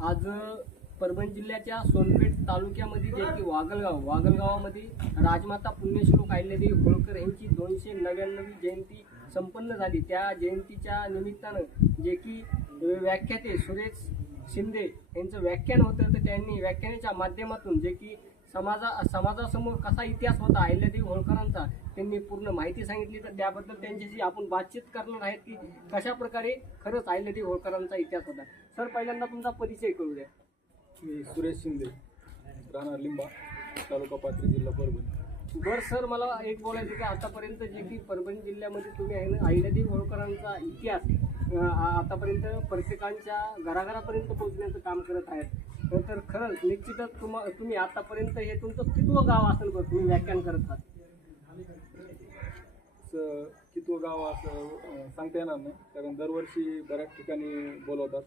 आज परभणी जिल्ह्याच्या सोनपेठ तालुक्यामध्ये जे की वागलगाव वागलगावामध्ये राजमाता पुण्यश्लोक अहिल्यादेवी होळकर यांची दोनशे नव्याण्णवी जयंती संपन्न झाली. त्या जयंतीच्या निमित्तानं जे की व्याख्याते सुरेश शिंदे यांचं व्याख्यान होतं. तर त्यांनी व्याख्यानाच्या माध्यमातून जे की समाजा समाजासमोर कसा इतिहास होता अहिल्यादेवी होळकरांचा त्यांनी पूर्ण माहिती सांगितली. तर त्याबद्दल त्यांच्याशी आपण बातचीत करणार आहेत की कशा प्रकारे खरंच अहिल्यादेवी होळकरांचा इतिहास होता. सर पहिल्यांदा तुमचा परिचय करू द्या. मी सुरेश शिंदे राहणार लिंबा तालुका पाथरी जिल्हा परभणी. बरं सर मला एक बोलायचं की आतापर्यंत जे की परभणी जिल्ह्यामध्ये तुम्ही आहे ना अहिल्यादेवी होळकरांचा इतिहास आतापर्यंत प्रत्येकांच्या घराघरापर्यंत पोहोचण्याचं काम करत आहेत. हो तर खरंच निश्चितच तुम्हा तुम्ही आतापर्यंत हे तुमचं कितवं गाव असेल बरं तुम्ही व्याख्यान करत आहात? असं कितवं गाव असं अं, सांगता येणार नाही कारण दरवर्षी बऱ्याच ठिकाणी बोलवतात.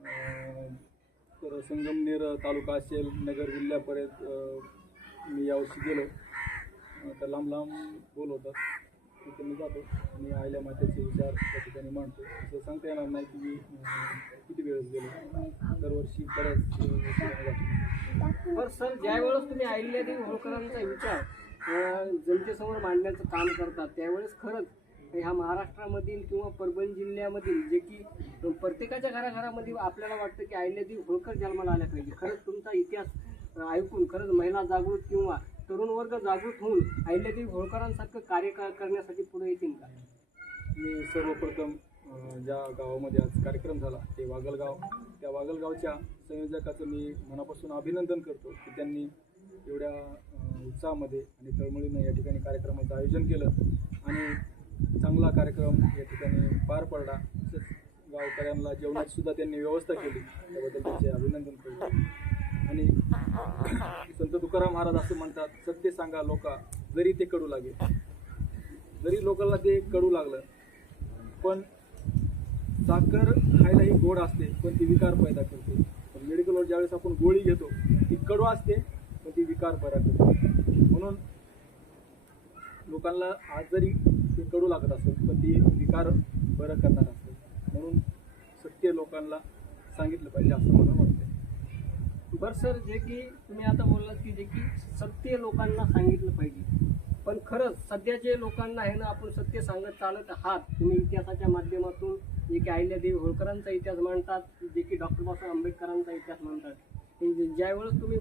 अं, तर संगमनेर तालुका असेल नगर जिल्ह्यापर्यंत अं, मी यावर्षी गेलो. अं, तर लांब लांब बोलवतात. तिथे मी जातो. आणि आईल्या मातेचे विचार त्या ठिकाणी मांडतो. असं सांगता येणार नाही की मी अं, किती वेळेस गेलो. दरवर्षी बऱ्याच पण बरं सर ज्यावेळेस तुम्ही अहिल्यादेवी होळकरांचा विचार जनतेसमोर मांडण्याचं काम करतात त्यावेळेस खरंच ह्या महाराष्ट्रामधील किंवा परभणी जिल्ह्यामधील जे की प्रत्येकाच्या घराघरामध्ये आपल्याला वाटतं की अहिल्यादेवी होळकर जन्माला आल्या पाहिजे. खरंच तुमचा इतिहास ऐकून खरंच महिला जागृत किंवा तरुण वर्ग जागृत होऊन अहिल्यादेवी होळकरांसारखं कार्य का- करण्यासाठी पुढे येतील का? मी सर्वप्रथम ज्या गावामध्ये आज कार्यक्रम झाला ते वागलगाव. त्या वागलगावच्या संयोजकाचं मी मनापासून अभिनंदन करतो की त्यांनी एवढ्या उत्साहामध्ये आणि तळमळीनं या ठिकाणी कार्यक्रमाचं आयोजन केलं. आणि चांगला कार्यक्रम या ठिकाणी पार पडला. तसेच गावकऱ्यांना जेवणाची सुद्धा त्यांनी व्यवस्था केली. त्याबद्दल त्यांचे अभिनंदन करतो. आणि संत तुकाराम महाराज असं म्हणतात सत्य सांगा लोका जरी ते कडू लागेल जरी लोकांना ते कडू लागलं पण साखर खायलाही गोड असते पण ती विकार पैदा करते. पण मेडिकलवर ज्यावेळेस आपण गोळी घेतो ती कडू असते पण ती विकार पैदा करते. म्हणून लोकांना आज जरी ते कडू लागत असेल पण ती विकार बरं करणार असते. म्हणून सत्य लोकांना सांगितलं पाहिजे असं मला वाटतं बरं सर जे की तुम्ही आता बोललात की जे की सत्य लोकांना सांगितलं पाहिजे. पण खरंच सध्याचे लोकांना आहे ना आपण सत्य सांगत चालत आहात. तुम्ही इतिहासाच्या माध्यमातून जे की अहिल्यादेवी होळकरांचा इतिहास मांडतात जे की डॉक्टर बाबासाहेब आंबेडकरांचा इतिहास मांडतात. जे- ज्यावेळेस तुम्ही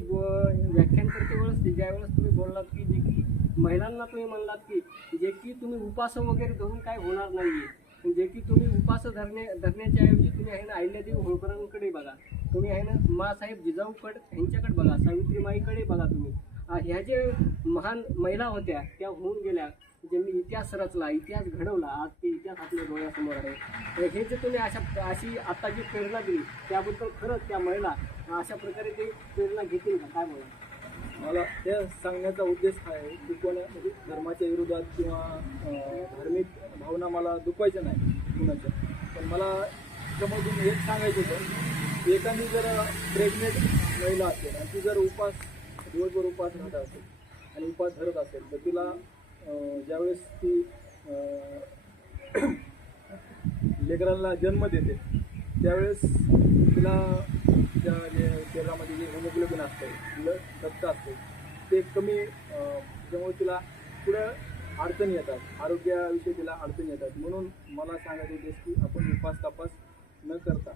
व्याख्यान करते वेळेस ज्यावेळेस तुम्ही बोललात की जे की महिलांना तुम्ही म्हणलात की जे की तुम्ही उपास वगैरे धरून काय होणार नाहीये. जे की तुम्ही उपास धरणे धरण्याच्या ऐवजी तुम्ही आहे ना अहिल्यादेवी होळकरांकडे बघा. तुम्ही आहे ना मासाहेब जिजाऊकड यांच्याकडे बघा सावित्रीमाईकडे बघा तुम्ही. ह्या जे महान महिला होत्या त्या होऊन गेल्या ज्यांनी इतिहास रचला इतिहास घडवला आज ते इतिहास आपल्या डोळ्यासमोर आहे. हे जे तुम्ही अशा अशी आता जी प्रेरणा दिली त्याबद्दल खरंच त्या महिला अशा प्रकारे ते प्रेरणा घेतील का? काय बोला मला ते सांगण्याचा उद्देश हा आहे की कोणा म्हणजे धर्माच्या विरोधात किंवा धार्मिक भावना मला दुखवायच्या नाही कुणाच्या. पण मला समजून हेच सांगायचं होतं की एखादी जर प्रेग्नेंट महिला असेल आणि ती जर उपास दिवसभर उपास राहत असेल आणि उपास धरत असेल तर तिला ज्यावेळेस ती लेकरांना जन्म देते त्यावेळेस तिला त्या जे शरीरामध्ये जे हेमोग्लोबिन असतं ब्लड रक्त असतं ते कमी त्यामुळे तिला पुढं अडचणी येतात. आरोग्याविषयी तिला अडचणी येतात. म्हणून मला सांगायचं की आपण उपास तपास न करता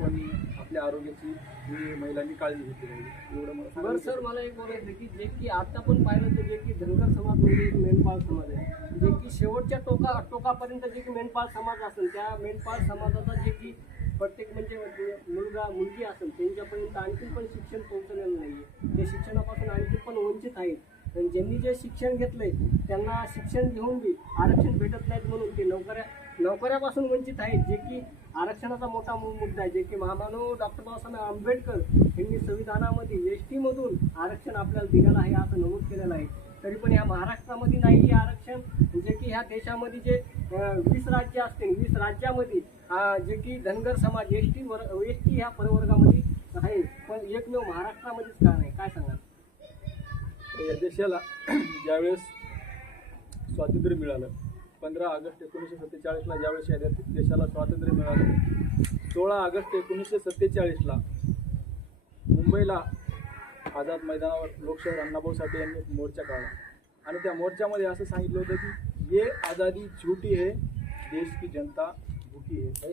आपण आपल्या आरोग्याची ही महिलांनी काळजी घेतली पाहिजे. एवढं मला बरं सांगायचं सर मला एक बोलायचं की जे की आता पण पाहिलं तर जे की धनगर समाज म्हणजे एक मेंढपाळ समाज आहे. जे की शेवटच्या टोका टोकापर्यंत जे की मेंढपाळ समाज असेल त्या मेंढपाळ समाजाचा जे की प्रत्येक म्हणजे मुलगा मुलगी असेल त्यांच्यापर्यंत आणखी पण शिक्षण पोहोचलेलं नाहीये. ते शिक्षणापासून आणखी पण वंचित आहेत. आणि ज्यांनी जे शिक्षण घेतलंय त्यांना शिक्षण घेऊन बी आरक्षण भेटत नाहीत म्हणून ते नोकऱ्या नोकऱ्यापासून वंचित आहेत जे की आरक्षणाचा मोठा मुद्दा आहे जे की महामानव डॉक्टर बाबासाहेब आंबेडकर यांनी संविधानामध्ये एस टीमधून आरक्षण आपल्याला दिलेलं आहे असं नमूद केलेलं आहे. तरी पण या महाराष्ट्रामध्ये नाही हे आरक्षण जे की ह्या देशामध्ये जे वीस राज्य असतील वीस राज्यामध्ये जे की धनगर समाज एस टी वर एस टी ह्या प्रवर्गामध्ये आहे पण एकमेव महाराष्ट्रामध्येच का नाही? काय सांगाल? तर या देशाला ज्यावेळेस स्वातंत्र्य मिळालं पंधरा ऑगस्ट एकोणीसशे सत्तेचाळीसला ज्यावेळेस या देशाला स्वातंत्र्य मिळालं सोळा ऑगस्ट एकोणीसशे सत्तेचाळीसला मुंबईला आझाद मैदानावर लोकशाहीर अण्णाभाऊ साठे यांनी मोर्चा काढला. आणि त्या मोर्चामध्ये असं सांगितलं होतं की ये आझादी झुटी है देश की जनता भुकी है.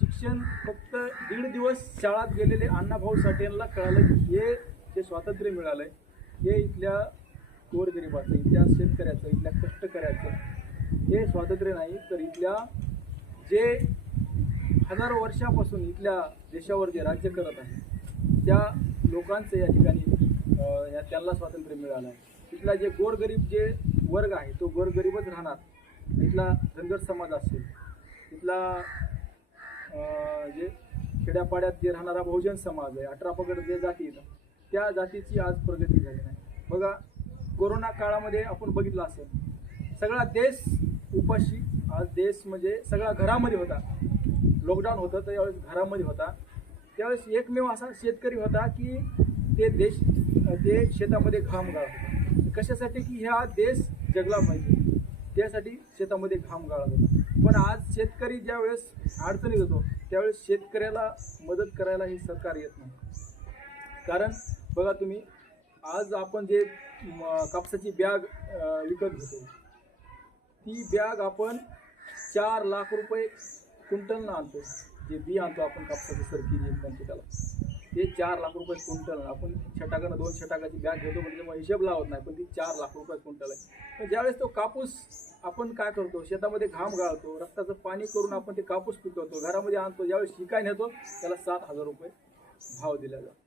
शिक्षण फक्त दीड दिवस शाळात गेलेले अण्णाभाऊ साठे यांना कळालं की हे जे स्वातंत्र्य मिळालं आहे हे इथल्या गोरगरिबाचं इथल्या शेतकऱ्याचं इथल्या कष्टकऱ्याचं हे स्वातंत्र्य नाही तर इथल्या जे हजारो वर्षापासून इथल्या देशावर जे राज्य करत आहे त्या लोकांचं या ठिकाणी या त्यांना स्वातंत्र्य मिळालं आहे इथला जे गोरगरीब जे वर्ग आहे तो गोरगरीबच राहणार. इथला धनगर समाज असेल इथला जे खेड्यापाड्यात जे राहणारा बहुजन समाज आहे अठरा पगड जे जाती त्या जातीची आज प्रगती झाली नाही. बघा कोरोना काळामध्ये आपण बघितलं असेल सगळा देश उपाशी आज देश म्हणजे सगळा घरामध्ये होता. लॉकडाऊन होतं तर यावेळेस घरामध्ये होता. त्यावेळेस एकमेव असा शेतकरी होता की ते देश ते शेतामध्ये घाम गाळत होता. कशासाठी की ह्या देश जगला पाहिजे? त्यासाठी शेतामध्ये घाम गाळत होता. पण आज शेतकरी ज्यावेळेस अडचणीत होतो त्यावेळेस शेतकऱ्याला मदत करायला हे सरकार येत नाही. कारण बघा तुम्ही आज आपण जे कापसाची बॅग विकत घेतो ती बॅग आपण चार लाख रुपये क्विंटलनं आणतो. जे बी आणतो आपण कापसाची सरकी जे म्हणतो त्याला ते चार लाख रुपये क्विंटल आपण छटाकानं दोन छटाकाची बॅग घेतो म्हणजे मग हिशेब लावत नाही पण ती चार लाख रुपये क्विंटल आहे. पण ज्यावेळेस तो कापूस आपण काय करतो शेतामध्ये घाम गाळतो रक्ताचं पाणी करून आपण ते कापूस पिकवतो घरामध्ये आणतो ज्यावेळेस शिकाय नेतो त्याला सात हजार रुपये भाव दिला जातो.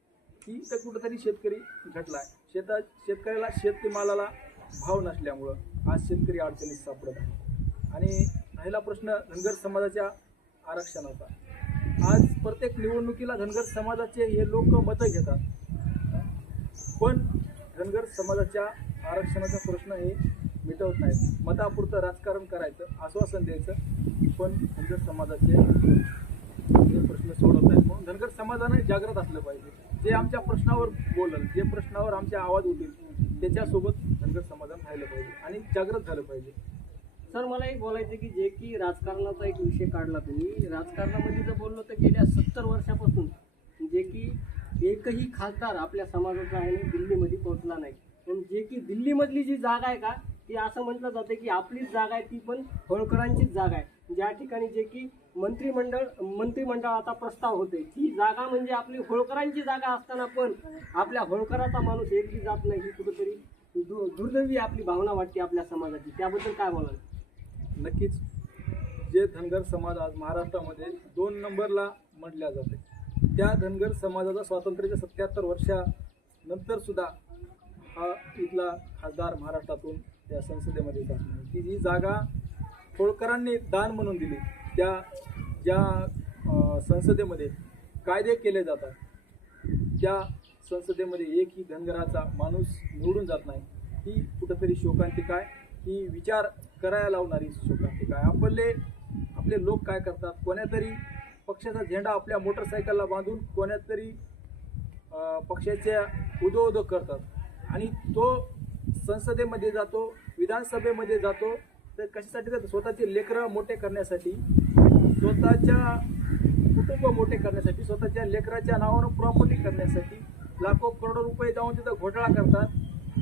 की तर कुठंतरी शेतकरी घटला आहे शेता शेतकऱ्याला शेतमालाला भाव नसल्यामुळं आज शेतकरी अडचणीत सापडत आहे. आणि राहिला प्रश्न धनगर समाजाच्या आरक्षणाचा. आज प्रत्येक निवडणुकीला धनगर समाजाचे हे लोक मतं घेतात. पण धनगर समाजाच्या आरक्षणाचा प्रश्न हे मिटवत नाहीत. मतापुरतं राजकारण करायचं आश्वासन द्यायचं पण धनगर समाजाचे हे प्रश्न सोडवत नाहीत. म्हणून धनगर समाजाने जागृत असलं पाहिजे. जे आमच्या प्रश्नावर बोलल जे प्रश्नावर आमचे आवाज उठेल त्याच्यासोबत धनगर समाधान राहिलं पाहिजे आणि जागृत झालं पाहिजे. सर मला एक बोलायचं की जे की राजकारणाचा एक विषय काढला तुम्ही. राजकारणामध्ये जर बोललो तर गेल्या सत्तर वर्षापासून जे की एकही खासदार आपल्या समाजाचा आहे दिल्लीमध्ये पोहोचला नाही. पण जे की दिल्लीमधली जी जागा आहे का ती असं म्हटलं जातं की आपलीच जागा आहे ती पण होळकरांचीच जागा आहे. ज्या ठिकाणी जे की मंत्रिमंडळ मंत्रिमंडळाचा प्रस्ताव होते. ती जागा म्हणजे आपली होळकरांची जागा असताना पण आपल्या होळकराचा माणूस एकही जात नाही ही कुठंतरी दु- दुर्दैवी आपली भावना वाटते आपल्या समाजाची. त्याबद्दल काय बोलाल? नक्कीच. जे धनगर समाज आज महाराष्ट्रामध्ये दोन नंबरला म्हटल्या जाते. त्या धनगर समाजाचा स्वातंत्र्याच्या सत्याहत्तर वर्षानंतर सुद्धा हा इथला खासदार महाराष्ट्रातून त्या संसदेमध्ये जात नाही. ती जी जागा होळकरांनी दान म्हणून दिली. त्या ज्या संसदेमध्ये कायदे केले जातात त्या संसदेमध्ये एकही धनगराचा माणूस निवडून जात नाही. ही कुठंतरी शोकांतिका आहे ही विचार करायला लावणारी शोकांतिका आहे आपले आपले लोक काय करतात? कोण्यातरी पक्षाचा झेंडा आपल्या मोटरसायकलला बांधून कोण्यातरी पक्षाच्या उदो उदो करतात. आणि तो संसदेमध्ये जातो विधानसभेमध्ये जातो तर कशासाठी तर स्वतःचे लेकरं मोठे करण्यासाठी स्वतःच्या कुटुंब मोठे करण्यासाठी स्वतःच्या लेकराच्या नावानं प्रॉपर्टी करण्यासाठी लाखो करोडो रुपये जाऊन तिथं घोटाळा करतात.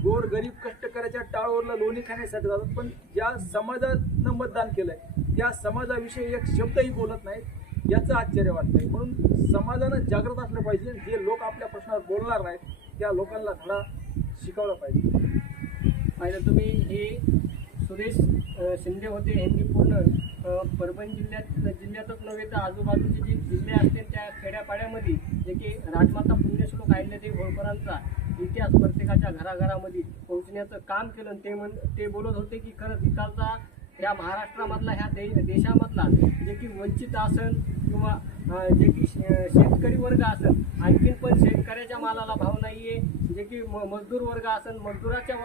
गोर गरीब कष्टकऱ्याच्या टाळावरला लोणी खाण्यासाठी जातात. पण ज्या समाजानं मतदान केलंय त्या समाजाविषयी एक शब्दही बोलत नाहीत. याचं आश्चर्य वाटतंय. म्हणून समाजानं जागृत असलं पाहिजे. जे लोक आपल्या प्रश्नावर बोलणार नाहीत त्या लोकांना धडा शिकवला पाहिजे. आणि तुम्ही ही सुरेश शिंदे होते यांनी पूर्ण परभणी जिल्ह्यात जिल्ह्यातच नव्हे तर आजूबाजूचे जे जिल्हे असतील त्या खेड्यापाड्यामध्ये जे की राजमाता पुण्यश्लोक ते होळकरांचा इतिहास प्रत्येकाच्या घराघरामध्ये पोहोचण्याचं काम केलं. आणि ते म्हण ते बोलत होते की खरंच विकासचा ह्या महाराष्ट्रामधला ह्या दे देशामधला जे की वंचित आसन किंवा जे की शे- शेतकरी वर्ग असेल आणखीन पण शेतकऱ्याच्या मालाला भाव नाही आहे जे की म- मजदूर वर्ग असेल मजदुराच्या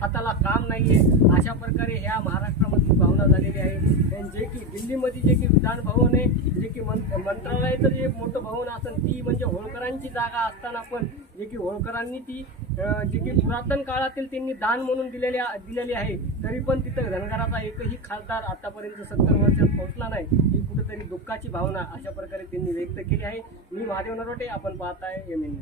हाताला काम नाही आहे अशा प्रकारे ह्या महाराष्ट्रामध्ये भावना झालेली आहे. जे की दिल्लीमध्ये जे की विधान भवन आहे जे की मं- मंत्रालयाचं जे मोठं भवन असेल ती म्हणजे होळकरांची जागा असताना पण जे की होळकरांनी ती जे की पुरातन काळातील त्यांनी दान म्हणून दिलेली दिलेली आहे तरी पण तिथं धनगराचा एकही खासदार आतापर्यंत सत्तर वर्षात पोहोचला नाही ही कुठेतरी दुःखाची भावना अशा प्रकारे त्यांनी व्यक्त केली आहे. मी महादेव नरोटे आपण पाहताय एम एन